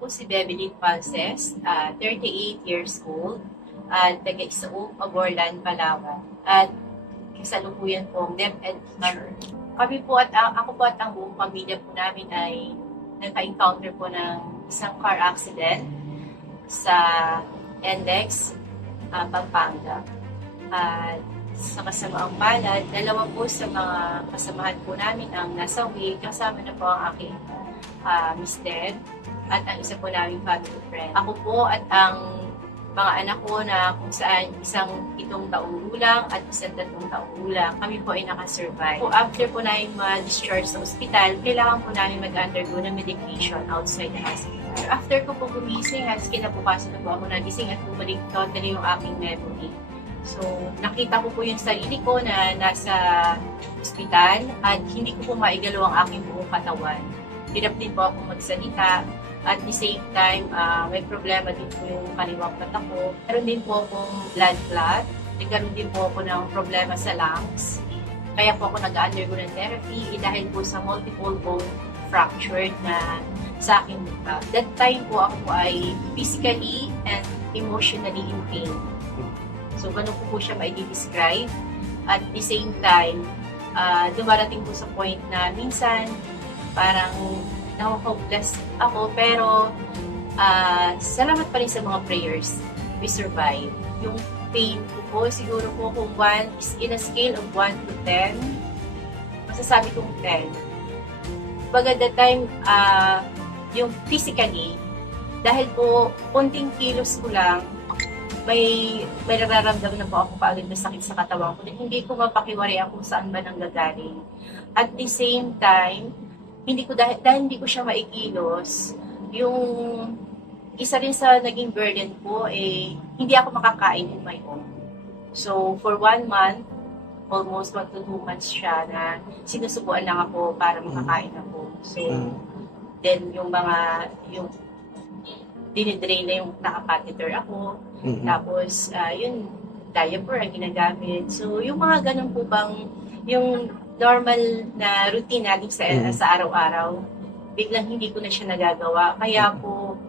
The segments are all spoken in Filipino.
po si Bebelyn Palces, 38 years old, at taga-Isaog, Agorlan, Palawan. At kasalukuyan po, DepEd teacher. Kami po at ako po at ang buong pamilya po namin ay nagka-encounter po ng isang car accident sa NLEX, Pampanga. At sa kasamaang palad, dalawa po sa mga kasamahan po namin ang nasawi, kasama na po ang aking mister at ang isa po namin family friend. Ako po at ang mga anak ko na kung saan isang 7 taong gulang at isang 3 taong gulang, kami po ay nakasurvive. So, after po namin ma-discharge sa ospital, kailangan po namin mag-undergo ng medication outside the hospital. After ko po gumising, kinabukasan na po ako nagising at bumalik totally yung aking memory. So, nakita ko po yung sarili ko na nasa ospital at hindi ko po maigalaw ang aking buong katawan. Hirap din po ako magsalita. At the same time, may problema din po yung kaliwang mata ko. Meron din po akong blood clot. Nagkaroon din po ako ng problema sa lungs. Kaya po ako nag-undergo ng therapy dahil po sa multiple bone fractured na sa aking mata. That time po ako po ay physically and emotionally in pain. So, ganun po siya ma-describe. At the same time, dumarating po sa point na minsan parang na-hopeless ako, pero salamat pa rin sa mga prayers. We survive. Yung pain ko po, siguro po kung 1 is in a scale of 1 to 10, masasabi kong 10. Pag at the time, yung physically, dahil po konting kilos ko lang, may nararamdaman na po ako paagad na sakit sa katawan ko. Hindi ko mapakiwari kung saan ba nanggagaling. At the same time, dahil hindi ko siya maikilos, yung isa rin sa naging burden ko, hindi ako makakain in my own. So, for 1 month, almost 1 to 2 months siya na sinusubuan lang ako para makakain ako. So, then yung dinidrain na yung nakapatheter ako. Tapos, yun, diaper ang ginagamit. So, yung mga ganun po bang, yung normal na routine natin sa araw-araw, biglang hindi ko na siya nagagawa. Kaya po,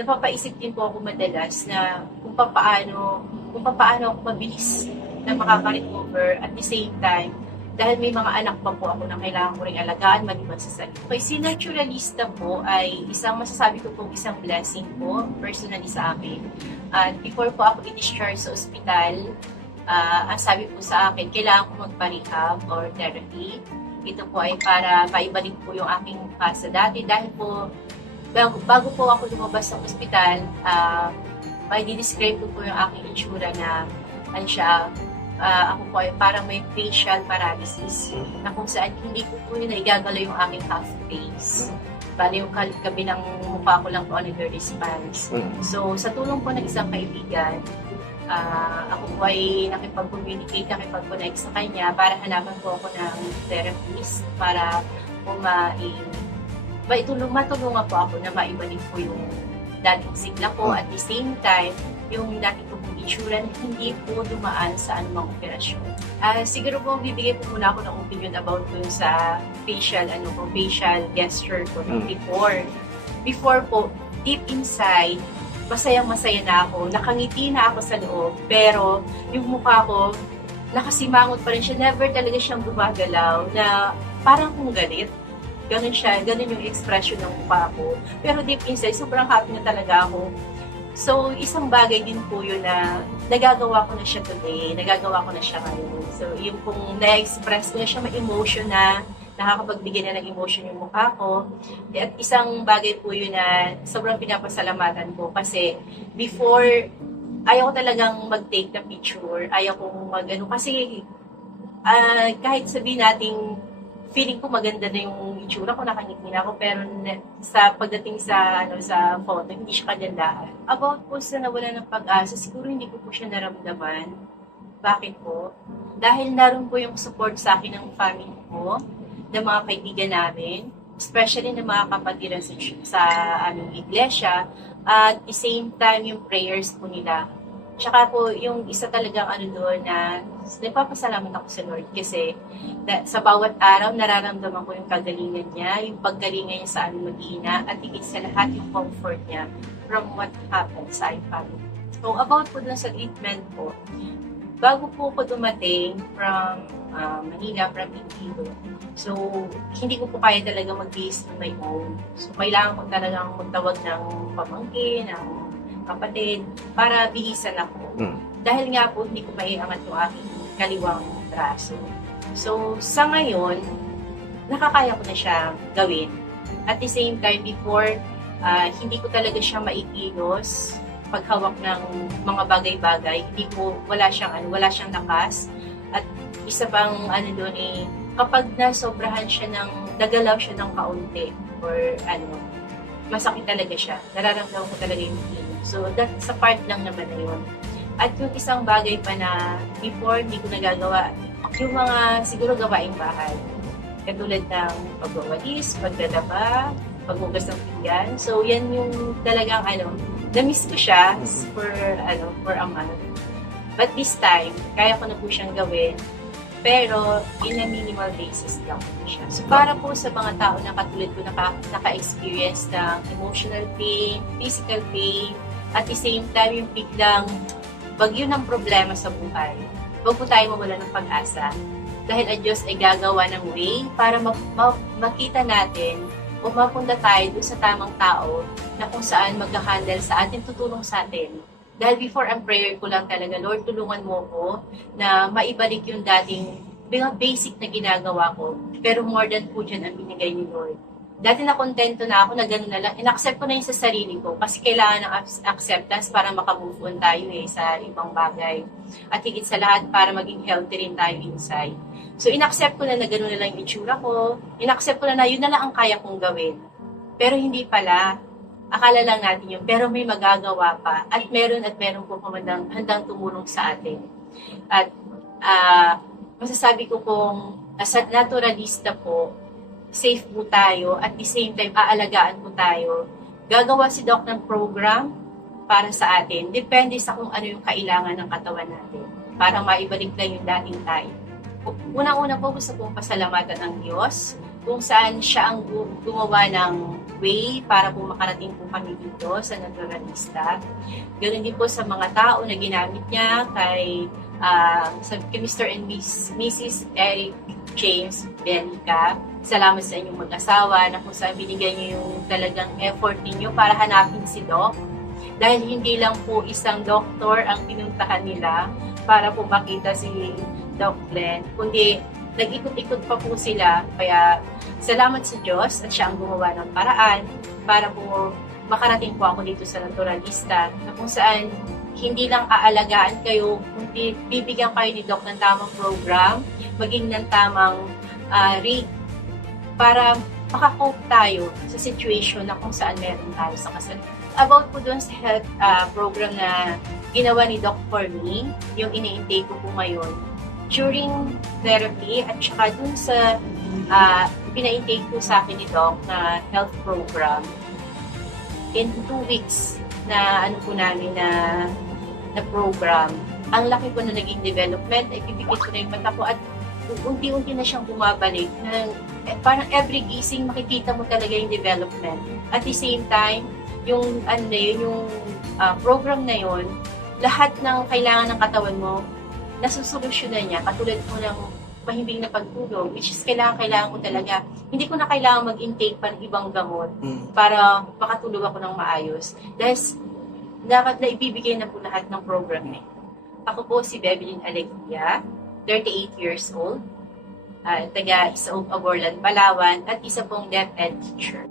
napapaisip din po ako madalas na kung paano ako mabilis na makaka-recover at the same time, dahil may mga anak pa po ako na kailangan ko rin alagaan maliban sa sarili. Okay, si naturalista po ay masasabi ko pong isang blessing po, personally sa akin. At before po ako i-discharge sa ospital, ang sabi po sa akin, kailangan ko magpa-rehab or therapy. Ito po ay para maibalik po yung aking sa dati. Dahil po, bago po ako lumabas sa ospital, may di-describe ko po yung aking itsura na ako po ay parang may facial paralysis na kung saan hindi ko po yun igagalaw yung aking half face. Bali yung kabilang mukha ko lang po nag-response. So, sa tulong po ng isang kaibigan, ako po ay nakipag-communicate, nakipag-connect sa kanya para hanapan po ako ng therapist para po matulungan po ako na maibalik po yung dating sigla ko at the same time yung dating po pong insurance hindi po dumaan sa anumang operasyon. Siguro po bibigay po muna ako ng opinion about dun sa facial gesture ko before. Before po, deep inside, masayang-masaya na ako, nakangiti na ako sa loob, pero yung mukha ko, nakasimangot pa rin siya, never talaga siyang gumagalaw na parang kung galit. Ganun siya, ganun yung expression ng mukha ko. Pero deep inside, sobrang happy na talaga ako. So, isang bagay din po yun na nagagawa ko na siya today, nagagawa ko na siya ngayon. So, yung kung na-express ko na siya, may emotion na, nakakapagbigay na ng emotion yung mukha ko. At isang bagay po yun na sobrang pinapasalamatan ko kasi before, ayaw ko talagang mag-take the picture, ayaw kong kasi kahit sabihin nating feeling ko maganda na yung itsura ko, nakangiti na ako, pero sa pagdating sa photo, hindi siya kagandaan. About po sa nawala ng pag-asa, siguro hindi ko po siya naramdaman. Bakit po? Dahil naroon po yung support sa akin ng family ko, ng mga kaibigan namin, especially ng mga kapatiran sa aming iglesia, at the same time yung prayers po nila. Tsaka po yung isa talagang doon na nagpapasalamat ako sa Lord kasi sa bawat araw nararamdaman ko yung kagalingan niya, yung paggalingan niya sa aming mag-iina, at higit sa lahat yung comfort niya from what happened sa aming family. So about po dun sa treatment po, bago po ako dumating from Manila, from Iloilo, so hindi ko po kaya talaga mag-base on my own. So kailangan ko talagang magtawag ng pamangkin, ng kapatid, para bihisan ako. Dahil nga po, hindi ko maiangat yung aking kaliwang braso. So, sa ngayon, nakakaya ko na siya gawin. At the same time, before, hindi ko talaga siya maikilos paghawak ng mga bagay-bagay. Hindi ko, wala siyang lakas. At isa pang doon kapag nasobrahan siya nagalaw siya ng kaunti, or masakit talaga siya. Nararamdaman ko talaga yung pain. So, sa part lang naman na yun. At yung isang bagay pa na before hindi ko nagagawa, yung mga siguro gawaing bahay. Katulad ng pagwawalis, pagdadaba, paghugas ng pinggan. So, yan yung talagang na-miss ko siya for a month. But this time, kaya ko na po siyang gawin. Pero, in a minimal basis lang po siya. So, para po sa mga tao na katulad ko naka-experience ng emotional pain, physical pain, at the same time, yung biglang bagyo ng problema sa buhay, huwag po tayo mawala ng pag-asa. Dahil ang Diyos ay gagawa ng way para makita natin o mapunta tayo doon sa tamang tao na kung saan mag-handle sa atin, tutulong sa atin. Dahil before ang prayer ko lang talaga, Lord, tulungan mo ko na maibalik yung dating basic na ginagawa ko. Pero more than po dyan ang binigay ni Lord. Dati na kontento na ako na gano'n na lang. In-accept ko na yun sa sarili ko kasi kailangan ng acceptance para makamove on tayo sa ibang bagay. At higit sa lahat para maging healthy rin tayo inside. So in-accept ko na gano'n na lang yung itsura ko. In-accept ko na yun na lang ang kaya kong gawin. Pero hindi pala. Akala lang natin yun. Pero may magagawa pa. At meron po handang tumulong sa atin. At masasabi ko kung as a naturalista po, safe po tayo, at the same time, aalagaan po tayo. Gagawa si Doc ng program para sa atin. Depende sa kung ano yung kailangan ng katawan natin para maibalik na yung dating tayo. Unang-una po gusto kong pasalamatan ng Diyos kung saan siya ang gumawa ng way para po makarating po kami dito sa naturalista. Ganoon din po sa mga tao na ginamit niya kay Mr. and Mrs. Eric James Bellica. Salamat sa inyong mag-asawa na kung saan binigay niyo yung talagang effort ninyo para hanapin si Doc. Dahil hindi lang po isang doktor ang pinuntahan nila para po makita si Doc Glenn, kundi nag-ikot-ikot pa po sila. Kaya salamat sa Diyos at siya ang gumawa ng paraan para po makarating po ako dito sa naturalista na kung saan hindi lang aalagaan kayo, kundi bibigyan kayo ni Doc ng tamang program, maging ng tamang rate para makakope tayo sa situation na kung saan meron tayo sa kasalukuyan. About po doon sa health program na ginawa ni Doc for me, yung ini-intake ko po ngayon, during therapy at saka doon sa pina-intake po sa akin ni Doc na health program, in 2 weeks na po namin na program, ang laki po na naging development, ay pipikit ko na yung mata ko at unti-unti na siyang bumabalik. Parang every gising makikita mo talaga yung development. At the same time, yung program na yun, lahat ng kailangan ng katawan mo, nasusolusyonan niya. Katulad mo ng mahimbing na pagtulog, which is kailangan ko talaga. Hindi ko na kailangan mag-intake pa ng ibang gamot para makatulog ako ng maayos. Dahil dapat na ibibigay na po lahat ng program niya. Ako po si Bebelyn Alegria, 38 years old, taga Isaog, Aborlan, Palawan, at isa pong DepEd teacher.